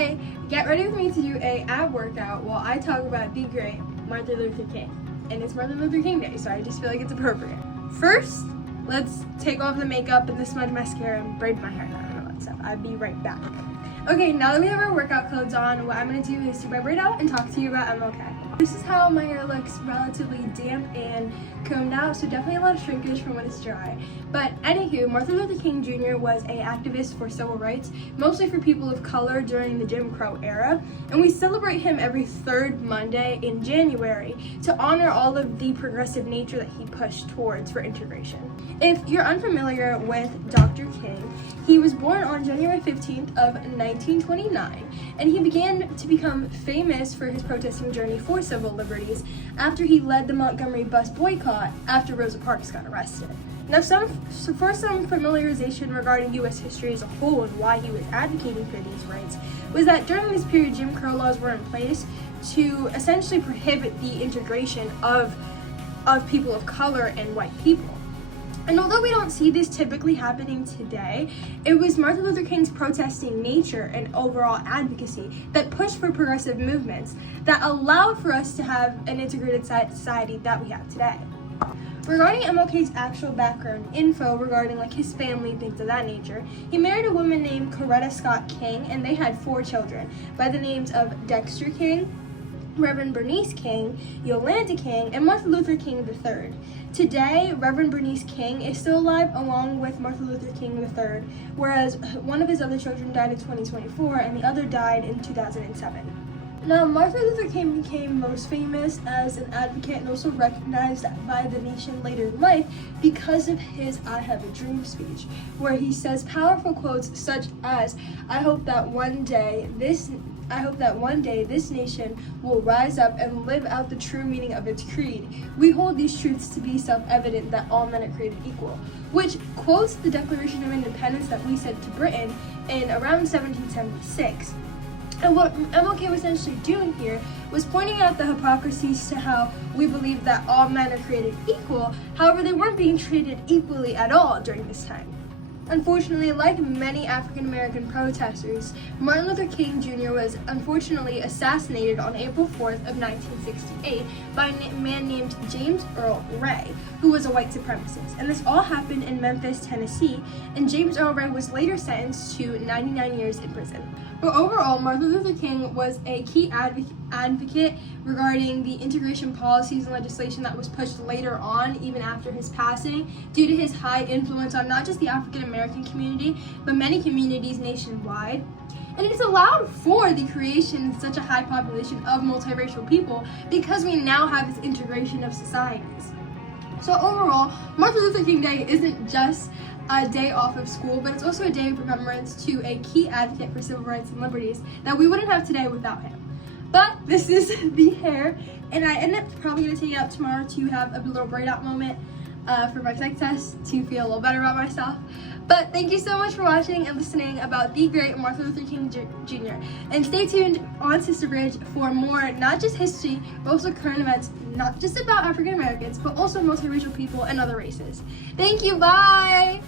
today, get ready with me to do a ab workout while I talk about the great Martin Luther King. And it's Martin Luther King Day, so I just feel like it's appropriate. First, let's take off the makeup and the smudge mascara and braid my hair down and all that stuff. I'll be right back. Okay, now that we have our workout clothes on, what I'm going to do is do my braid out and talk to you about MLK. This is how my hair looks, relatively damp and combed out, so definitely a lot of shrinkage from when it's dry. But anywho, Martin Luther King Jr. was an activist for civil rights, mostly for people of color during the Jim Crow era, and we celebrate him every third Monday in January to honor all of the progressive nature that he pushed towards for integration. If you're unfamiliar with Dr. King, he was born on January 15th of 1929, and he began to become famous for his protesting journey for civil liberties after he led the Montgomery bus boycott after Rosa Parks got arrested. Now, for some familiarization regarding U.S. history as a whole and why he was advocating for these rights, was that during this period, Jim Crow laws were in place to essentially prohibit the integration of people of color and white people. And although we don't see this typically happening today, it was Martin Luther King's protesting nature and overall advocacy that pushed for progressive movements that allowed for us to have an integrated society that we have today. Regarding MLK's actual background info regarding his family, things of that nature, he married a woman named Coretta Scott King, and they had 4 children by the names of Dexter King, Reverend Bernice King, Yolanda King, and Martin Luther King III. Today, Reverend Bernice King is still alive along with Martin Luther King III, whereas one of his other children died in 2024 and the other died in 2007. Now, Martin Luther King became most famous as an advocate and also recognized by the nation later in life because of his I Have a Dream speech, where he says powerful quotes such as, I hope that one day this nation will rise up and live out the true meaning of its creed. We hold these truths to be self-evident that all men are created equal, which quotes the Declaration of Independence that we sent to Britain in around 1776. And what MLK was essentially doing here was pointing out the hypocrisies to how we believe that all men are created equal, however they weren't being treated equally at all during this time. Unfortunately, like many African American protesters, Martin Luther King Jr. was unfortunately assassinated on April 4th of 1968 by a man named James Earl Ray, who was a white supremacist. And this all happened in Memphis, Tennessee, and James Earl Ray was later sentenced to 99 years in prison. But overall, Martin Luther King was a key advocate regarding the integration policies and legislation that was pushed later on, even after his passing, due to his high influence on not just the African American community, but many communities nationwide. And it has allowed for the creation of such a high population of multiracial people because we now have this integration of societies. So overall, Martin Luther King Day isn't just a day off of school, but it's also a day of remembrance to a key advocate for civil rights and liberties that we wouldn't have today without him. But this is the hair, and I end up probably going to take it out tomorrow to have a little braid out moment for my psych test to feel a little better about myself. But thank you so much for watching and listening about the great Martin Luther King Jr. And stay tuned on Sister Bridge for more, not just history, but also current events, not just about African Americans, but also multiracial people and other races. Thank you, bye!